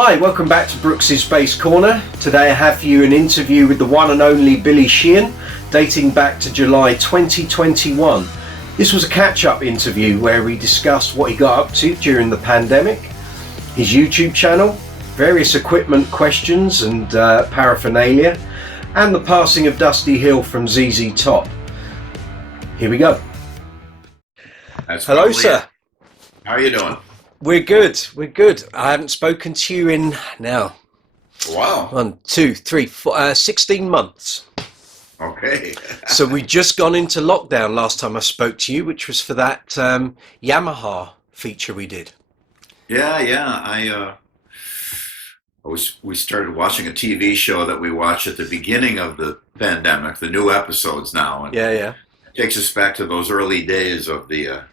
Hi, welcome back to Brooks's Bass Corner. Today I have for you an interview with the one and only Billy Sheehan, dating back to July 2021. This was a catch-up interview where we discussed what he got up to during the pandemic, his YouTube channel, various equipment questions and paraphernalia, and the passing of Dusty Hill from ZZ Top. Here we go. Hello, sir. How are you doing? We're good. We're good. I haven't spoken to you in now. Wow. 1, 2, 3, 4, 16 months. Okay. So we just gone into lockdown last time I spoke to you, which was for that Yamaha feature we did. Yeah. We started watching a TV show that we watched at the beginning of the pandemic, the new episodes now. And Yeah. it takes us back to those early days of the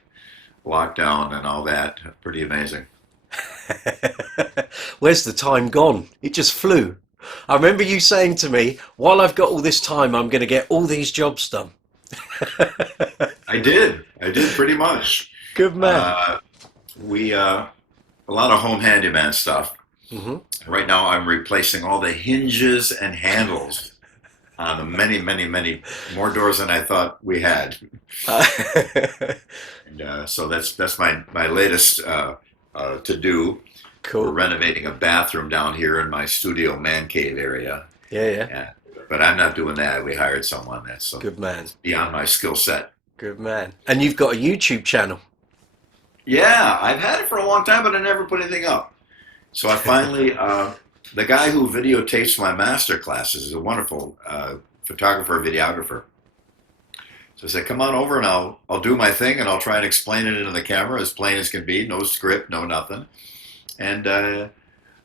lockdown and all that. Pretty amazing. Where's the time gone? It just flew. I remember you saying to me, while I've got all this time, I'm going to get all these jobs done. I did pretty much. Good man. A lot of home handyman stuff. Mm-hmm. Right now I'm replacing all the hinges and handles on the many more doors than I thought we had. And so that's my latest to do. Cool. We're renovating a bathroom down here in my studio man cave area. Yeah. But I'm not doing that. We hired someone that's good man. Beyond my skill set. Good man. And you've got a YouTube channel. Yeah, I've had it for a long time, but I never put anything up. So I finally, the guy who videotapes my master classes is a wonderful photographer, videographer. So I said, come on over and I'll do my thing and I'll try and explain it into the camera as plain as can be, no script, no nothing. And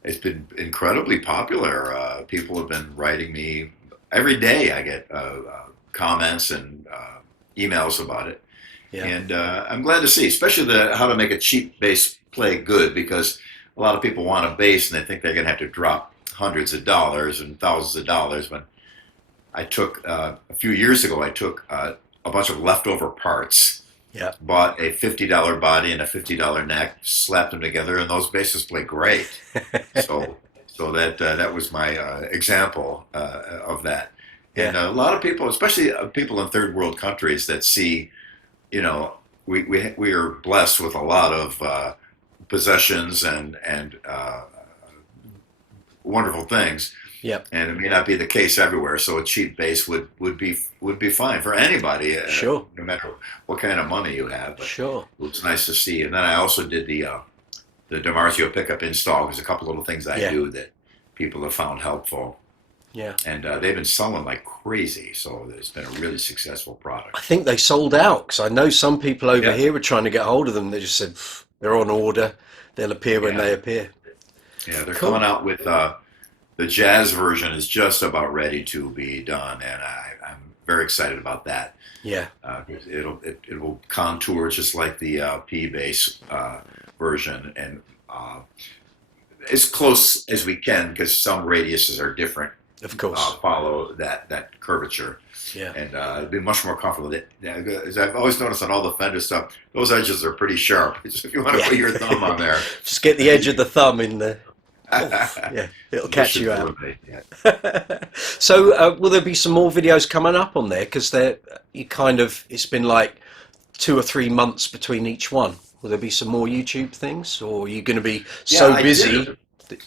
it's been incredibly popular. People have been writing me every day. I get comments and emails about it. Yeah. And I'm glad to see, especially how to make a cheap bass play good, because a lot of people want a bass and they think they're going to have to drop hundreds of dollars and thousands of dollars. But I took, a few years ago, I took a bunch of leftover parts, bought a $50 body and a $50 neck, slapped them together, and those basses play great. so that was my example of that. Yeah. And a lot of people, especially people in third world countries that see, we are blessed with a lot of possessions and wonderful things. Yep. And it may not be the case everywhere, so a cheap bass would be fine for anybody. Sure. No matter what kind of money you have. But sure. It's nice to see. And then I also did the Dimarzio pickup install. There's a couple little things I do that people have found helpful. Yeah. And they've been selling like crazy, so it's been a really successful product. I think they sold out, because I know some people over here were trying to get hold of them. They just said they're on order. They'll appear when they appear. Yeah, they're coming out with the jazz version is just about ready to be done, and I'm very excited about that. Yeah. It will contour just like the P bass version, and as close as we can, because some radiuses are different. Of course. Follow that curvature. Yeah. And it'd be much more comfortable. As I've always noticed on all the Fender stuff, those edges are pretty sharp. If you want to put your thumb on there. Just get the edge of the thumb in there. It'll catch you out. So will there be some more videos coming up on there? Because it's been like 2 or 3 months between each one. Will there be some more YouTube things, or are you going to be so busy?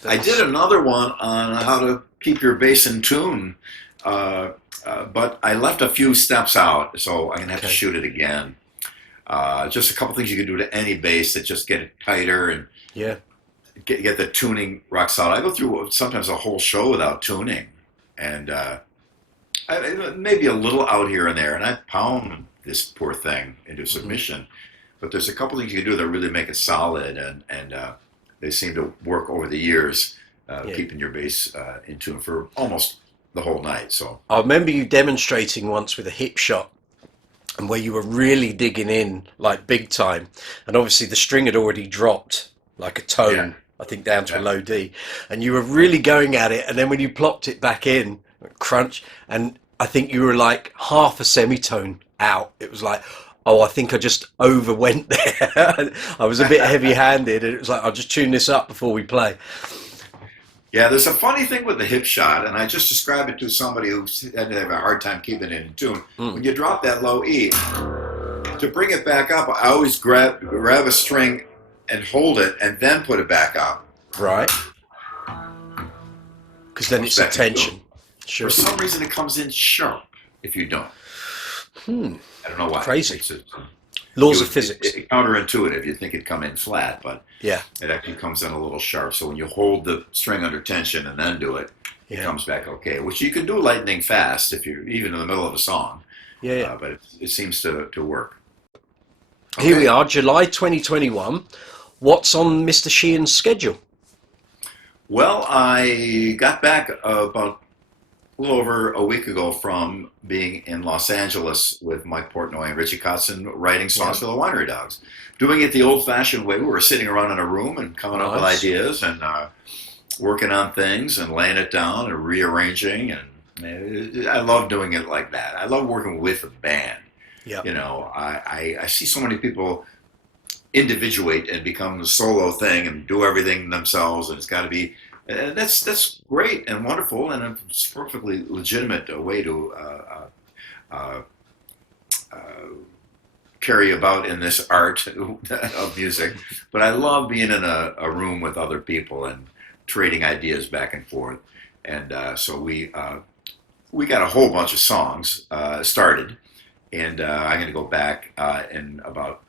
I did another one on how to keep your bass in tune, but I left a few steps out, so I'm going to have to shoot it again. Just a couple things you can do to any bass that just get it tighter and get the tuning rock solid. I go through sometimes a whole show without tuning, and maybe a little out here and there, and I pound this poor thing into submission. Mm-hmm. But there's a couple things you can do that really make it solid, and they seem to work over the years, keeping your bass in tune for almost the whole night. So I remember you demonstrating once with a Hipshot, and where you were really digging in like big time, and obviously the string had already dropped like a tone, I think down to a low D, and you were really going at it, and then when you plopped it back in, crunch, and I think you were like half a semitone out. It was like, oh, I think I just overwent there. I was a bit heavy-handed, and it was like, I'll just tune this up before we play. Yeah, there's a funny thing with the hip shot, and I just described it to somebody who had to have a hard time keeping it in tune. When you drop that low E, to bring it back up, I always grab a string and hold it, and then put it back up. Right. Because then it's a tension. Sure. For some reason, it comes in sharp if you don't. I don't know why. Crazy. Laws of physics. It's counterintuitive. You'd think it'd come in flat, but yeah, it actually comes in a little sharp. So when you hold the string under tension and then do it, it comes back okay. Which you can do lightning fast if you're even in the middle of a song. Yeah. But it seems to work. Okay. Here we are, July 2021. What's on Mr. Sheehan's schedule? Well, I got back about a little over a week ago from being in Los Angeles with Mike Portnoy and Richie Kotzen writing songs for the Winery Dogs. Doing it the old-fashioned way. We were sitting around in a room and coming up with ideas and working on things and laying it down and rearranging. And I love doing it like that. I love working with a band. Yep. You know, I see so many people individuate and become a solo thing and do everything themselves, and it's got to be that's great and wonderful, and it's a perfectly legitimate way to carry about in this art of music. But I love being in a room with other people and trading ideas back and forth. And so we got a whole bunch of songs started, and I'm going to go back in about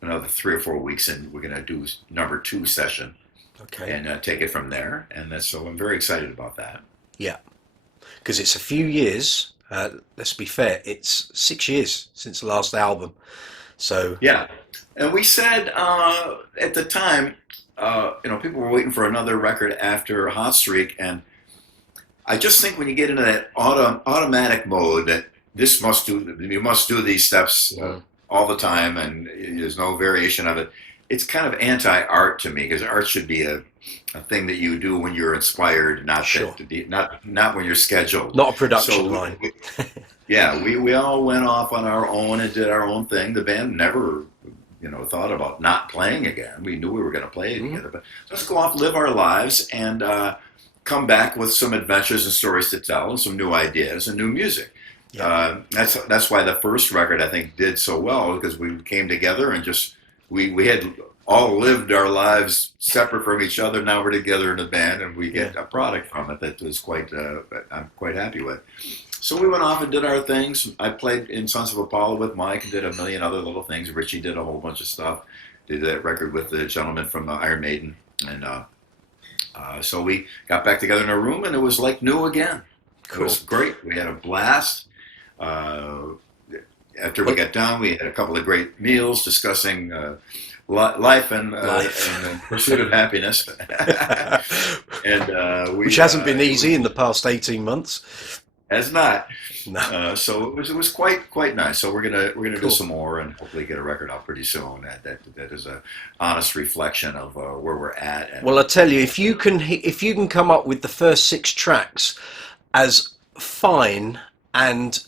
another 3 or 4 weeks, and we're going to do number 2 session. Okay. And take it from there. And so I'm very excited about that. Yeah. Because it's a few years, let's be fair, it's 6 years since the last album. So yeah. And we said at the time, people were waiting for another record after Hot Streak. And I just think when you get into that automatic mode that you must do these steps all the time, and there's no variation of it. It's kind of anti-art to me, because art should be a thing that you do when you're inspired, not when you're scheduled. Not a production line. we all went off on our own and did our own thing. The band never, thought about not playing again. We knew we were going to play together, but let's go off, live our lives, and come back with some adventures and stories to tell, and some new ideas and new music. Yeah. That's why the first record, I think, did so well, because we came together and just we had all lived our lives separate from each other. Now we're together in a band, and we get a product from it that is I'm quite happy with. So we went off and did our things. I played in Sons of Apollo with Mike and did a million other little things. Richie did a whole bunch of stuff. Did that record with the gentleman from Iron Maiden, and so we got back together in a room, and it was like new again. Cool. It was great. We had a blast. After we got done, we had a couple of great meals discussing life and the pursuit of happiness. And which hasn't been easy in the past 18 months. Has not. No. So it was quite nice. So we're gonna do some more, and hopefully get a record out pretty soon. That is a honest reflection of where we're at. Well, I tell you, if you can come up with the first 6 tracks as fine and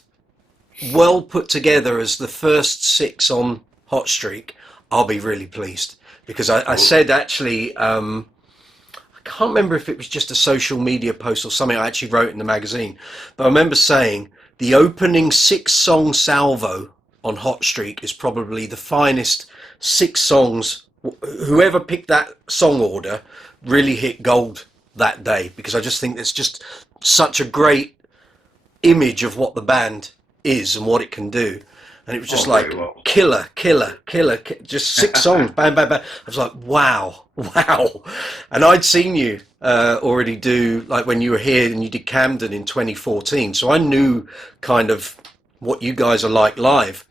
well put together as the first 6 on Hot Streak, I'll be really pleased. Because I said, actually, I can't remember if it was just a social media post or something I actually wrote in the magazine, but I remember saying the opening 6-song salvo on Hot Streak is probably the finest 6 songs. Whoever picked that song order really hit gold that day, because I just think there's just such a great image of what the band is and what it can do. And it was just killer, just 6 songs, bam, bam, bam. I was like, wow. And I'd seen you already do, like when you were here and you did Camden in 2014. So I knew kind of what you guys are like live.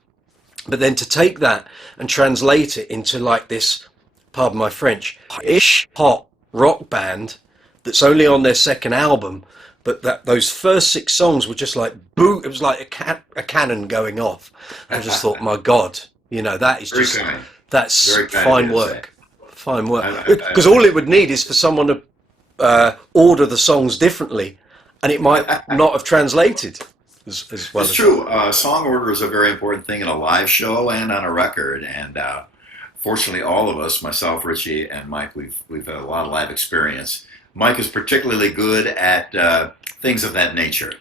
But then to take that and translate it into like this, pardon my French, ish hot rock band that's only on their 2nd album, but those first 6 songs were just like boom. It was like a cannon going off. I just thought, my God, that is just that's fine work. Fine work. Because all it would need is for someone to order the songs differently, and it might not have translated as well. It's true. Song order is a very important thing in a live show and on a record. And fortunately, all of us, myself, Richie, and Mike, we've had a lot of live experience. Mike is particularly good at things of that nature.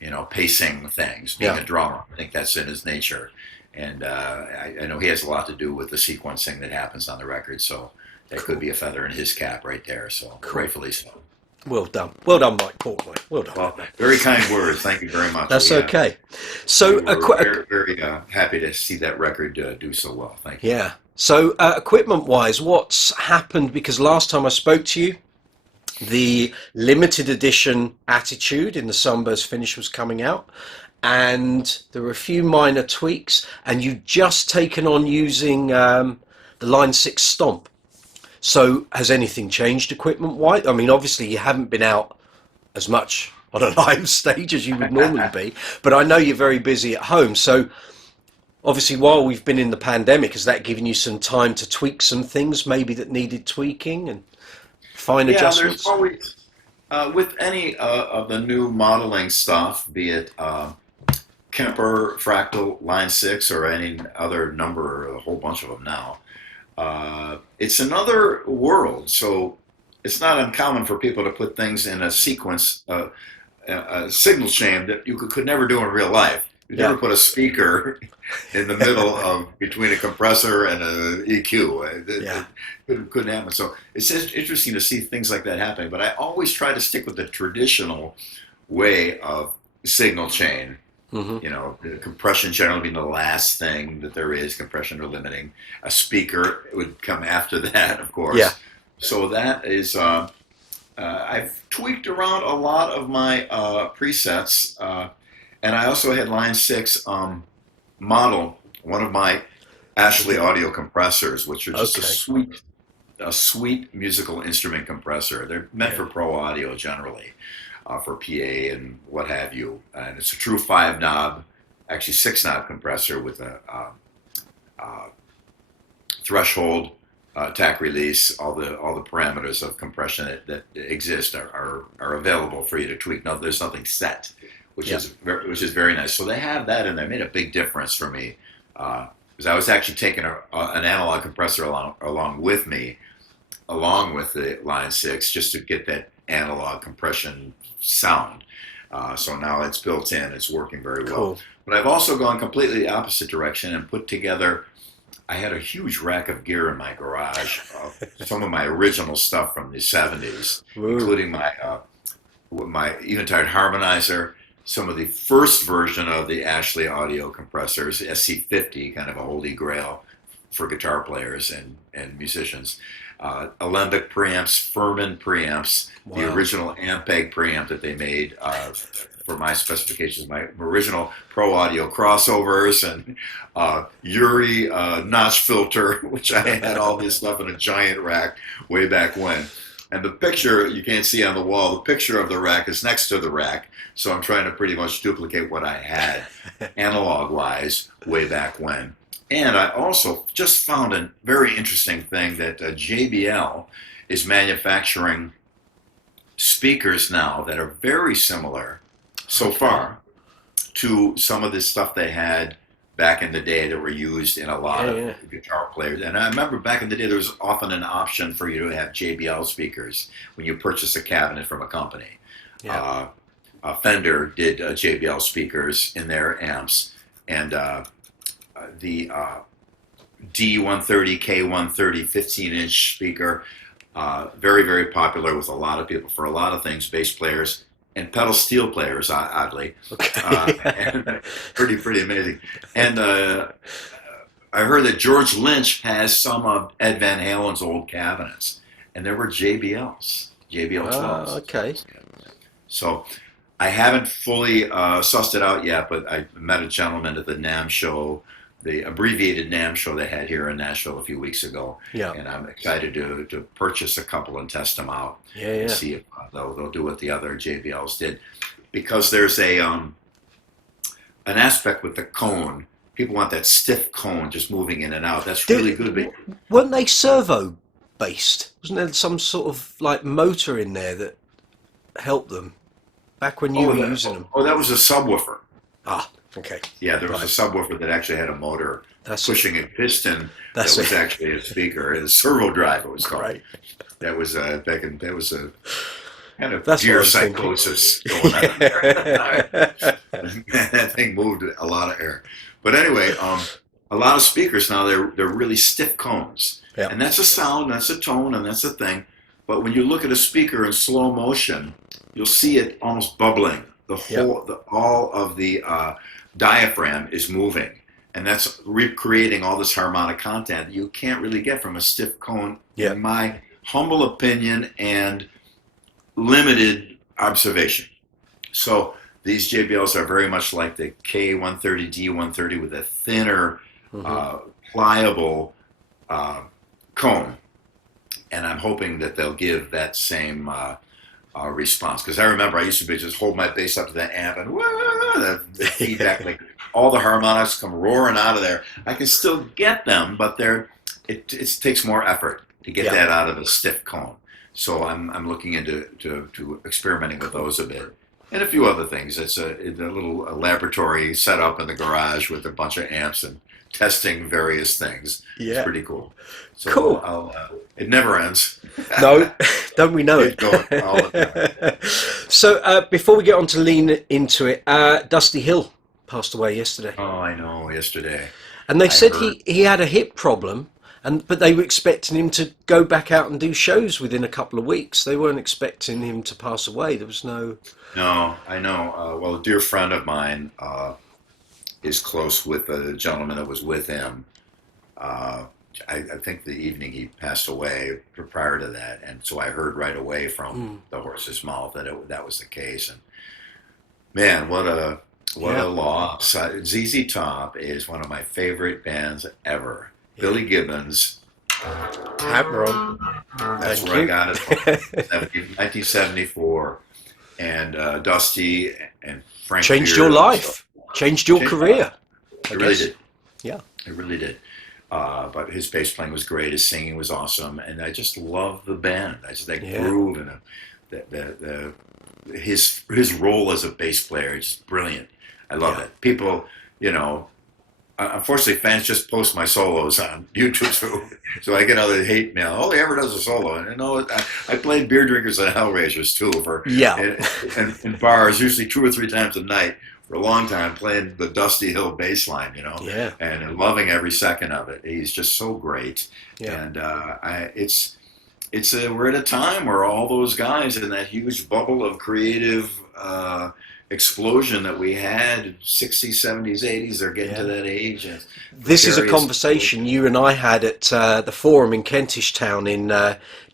You know, pacing things, being a drummer. I think that's in his nature. And I know he has a lot to do with the sequencing that happens on the record. So that could be a feather in his cap right there. So gratefully so. Well done, Mike Portnoy. Well done. Well, very kind words. Thank you very much. That's okay. So we're very happy to see that record do so well. Thank you. Yeah. So equipment-wise, what's happened? Because last time I spoke to you, the limited edition Attitude in the Sunburst finish was coming out, and there were a few minor tweaks, and you'd just taken on using the Line 6 Stomp. So has anything changed equipment-wise? I mean, obviously you haven't been out as much on a live stage as you would normally be, but I know you're very busy at home. So obviously while we've been in the pandemic, has that given you some time to tweak some things maybe that needed tweaking and fine adjustments? There's always, with any of the new modeling stuff, be it Kemper, Fractal, Line 6, or any other number, a whole bunch of them now, it's another world. So it's not uncommon for people to put things in a sequence, a signal chain that you could never do in real life. You never put a speaker in the middle of between a compressor and an EQ. It couldn't happen. So it's interesting to see things like that happening. But I always try to stick with the traditional way of signal chain. Mm-hmm. You know, the compression generally being the last thing that there is, compression or limiting. A speaker would come after that, of course. Yeah. So that is, I've tweaked around a lot of my presets. And I also had Line 6 model one of my Ashley audio compressors, which are just a sweet musical instrument compressor. They're meant for pro audio generally, for PA and what have you. And it's a true 5-knob, actually 6-knob compressor with a threshold, attack release. All the parameters of compression that exist are available for you to tweak. No, there's nothing set. Which is very nice. So they have that in there. It made a big difference for me because I was actually taking an analog compressor along with me, along with the Line 6, just to get that analog compression sound. So now it's built in. It's working very well. Cool. But I've also gone completely the opposite direction and put together. I had a huge rack of gear in my garage, some of my original stuff from the 70s, including my Eventide harmonizer. Some of the first version of the Ashley audio compressors, SC50, kind of a holy grail for guitar players and musicians. Alembic preamps, Furman preamps, the original Ampeg preamp that they made for my specifications, my original Pro Audio crossovers, and Uri notch filter, which I had all this stuff in a giant rack way back when. And the picture, you can't see on the wall, the picture of the rack is next to the rack. So I'm trying to pretty much duplicate what I had analog-wise way back when. And I also just found a very interesting thing that JBL is manufacturing speakers now that are very similar so far to some of the stuff they had back in the day that were used in a lot of guitar players. And I remember back in the day there was often an option for you to have JBL speakers when you purchased a cabinet from a company. Yeah. Fender did JBL speakers in their amps, and the D130, K130 15-inch speaker, very, very popular with a lot of people for a lot of things, bass players and pedal steel players, oddly. And pretty amazing. And I heard that George Lynch has some of Ed Van Halen's old cabinets, and there were JBLs, JBL 12s. Okay. So I haven't fully sussed it out yet, but I met a gentleman at the NAMM show, the abbreviated NAMM show they had here in Nashville a few weeks ago. Yeah. And I'm excited to purchase a couple and test them out and see if they'll do what the other JBLs did. Because there's an aspect with the cone. People want that stiff cone just moving in and out. That's really good. Weren't they servo based? Wasn't there some sort of like motor in there that helped them back when you were using them? Oh, that was a subwoofer. Ah, okay. Yeah, there was a subwoofer that actually had a motor pushing a piston That's that was actually a speaker, a servo drive it was called. Right. That was that was a kind of That's gear what I was psychosis going on there. That thing moved a lot of air. But anyway, a lot of speakers now, they're really stiff cones. Yeah. And that's a sound, that's a tone, and that's a thing. But when you look at a speaker in slow motion, you'll see it almost bubbling. The whole, all of the diaphragm is moving. And that's recreating all this harmonic content that you can't really get from a stiff cone, in my humble opinion and limited observation. So these JBLs are very much like the K130, D130 with a thinner, pliable cone. And I'm hoping that they'll give that same response. Because I remember I used to just hold my bass up to the amp and the feedback, like all the harmonics come roaring out of there. I can still get them, but it takes more effort to get that out of a stiff cone. So I'm looking into to experimenting with those a bit. And a few other things. It's a little laboratory set up in the garage with a bunch of amps and testing various things. Yeah. It's pretty cool. So cool. It never ends. No, don't we know it? Going all the time. So before we get on to lean into it, Dusty Hill passed away yesterday. Oh, I know, yesterday. And they said he had a hip problem, but they were expecting him to go back out and do shows within a couple of weeks. They weren't expecting him to pass away. There was no... No, I know. Well, a dear friend of mine is close with the gentleman that was with him. I think the evening he passed away, prior to that, and so I heard right away from the horse's mouth that that was the case. And man, what a loss! ZZ Top is one of my favorite bands ever. Yeah. Billy Gibbons. Ron. That's where I got it from. 1974. And Dusty and Frank changed Beard, your life, changed your career. It really did. Yeah, it really did. But his bass playing was great. His singing was awesome, and I just love the band. I just that groove and his role as a bass player is just brilliant. I love it. People, unfortunately, fans just post my solos on YouTube, so I get other hate mail. All he ever does is solo. And I played Beer Drinkers and Hellraisers too in bars, usually 2 or 3 times a night for a long time, playing the Dusty Hill bass line, and loving every second of it. He's just so great, and we're at a time where all those guys in that huge bubble of creative explosion that we had 60s, 70s, 80s, they're getting to that age. And this is a conversation you and I had at the Forum in Kentish Town in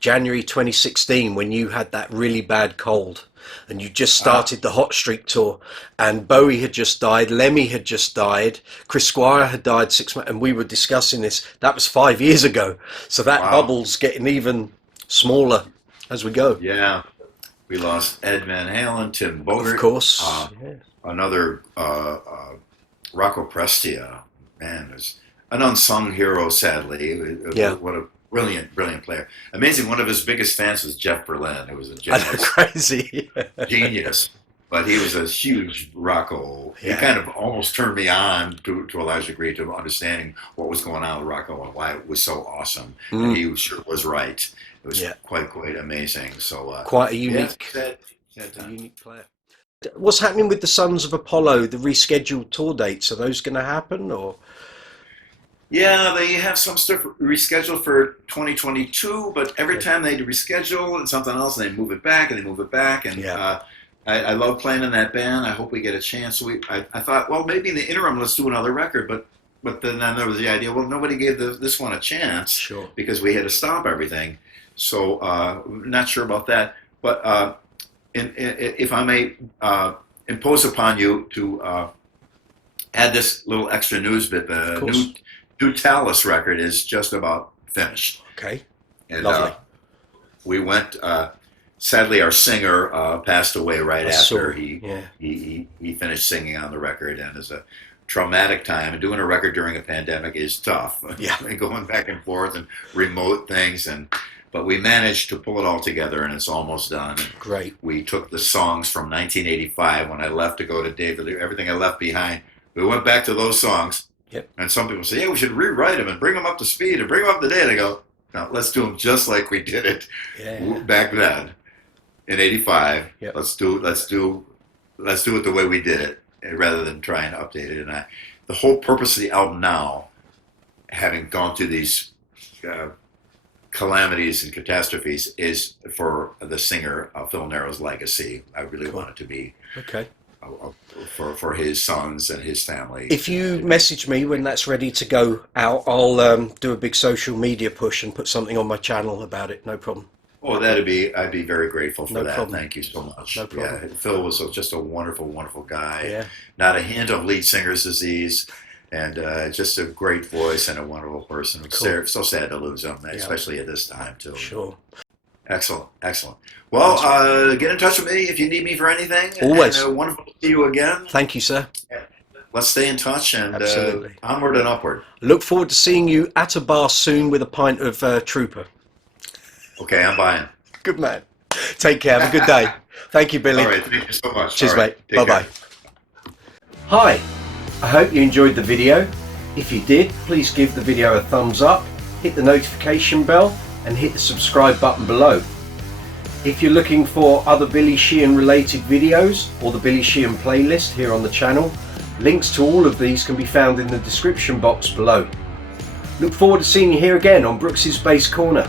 January 2016 when you had that really bad cold and you just started the Hot Streak tour, and Bowie had just died, Lemmy had just died, Chris Squire had died 6 months, and we were discussing this. That was 5 years ago, so that bubble's getting even smaller as we go. Yeah. We lost Ed Van Halen, Tim Bogert. Of course. Another Rocco Prestia. Man, there's an unsung hero, sadly. What a brilliant player. Amazing. One of his biggest fans was Jeff Berlin, who was a genius. Crazy. Genius. But he was a huge Rocco. He kind of almost turned me on to a large degree to understanding what was going on with Rocco and why it was so awesome. And he sure was right. It was quite amazing. So quite a unique, unique player. What's happening with the Sons of Apollo? The rescheduled tour dates, are those going to happen, or? Yeah, they have some stuff rescheduled for 2022, but every time they reschedule and something else, and they move it back and they move it back. And I love playing in that band. I hope we get a chance. I thought, well, maybe in the interim, let's do another record, but then there was the idea, well, nobody gave this one a chance because we had to stop everything. So not sure about that, but if I may impose upon you to add this little extra news bit, the new Talas record is just about finished. Okay, and lovely. We went. Sadly, our singer passed away right after he finished singing on the record, and it's a traumatic time. And doing a record during a pandemic is tough. And going back and forth and remote things But we managed to pull it all together, and it's almost done. Great. We took the songs from 1985 when I left to go to David. Everything I left behind, we went back to those songs Yep. And some people say, yeah, we should rewrite them and bring them up to speed and bring them up to date. I go, no, let's do them just like we did it back then in '85. Yep. Let's do it the way we did it rather than try and update it. And the whole purpose of the album now, having gone through these calamities and catastrophes, is for the singer Phil Nero's legacy. I really want it to be for his sons and his family. If you message me when that's ready to go out, I'll do a big social media push and put something on my channel about it. No problem. Oh, I'd be very grateful for No that. problem. Thank you so much. No problem. Yeah, Phil was just a wonderful, wonderful guy. Yeah. Not a hint of lead singer's disease, and just a great voice and a wonderful person. Cool. So sad to lose him, especially at this time too. Sure. Excellent, excellent. Well, get in touch with me if you need me for anything. Always. And, wonderful to see you again. Thank you, sir. Let's stay in touch and Absolutely. Onward and upward. Look forward to seeing you at a bar soon with a pint of Trooper. Okay, I'm buying. Good man. Take care. Have a good day. Thank you, Billy. All right, thank you so much. Cheers, All right, mate. Bye-bye. Hi. I hope you enjoyed the video. If you did, please give the video a thumbs up, hit the notification bell, and hit the subscribe button below. If you're looking for other Billy Sheehan related videos or the Billy Sheehan playlist here on the channel, links to all of these can be found in the description box below. Look forward to seeing you here again on Brooks's Bass Corner.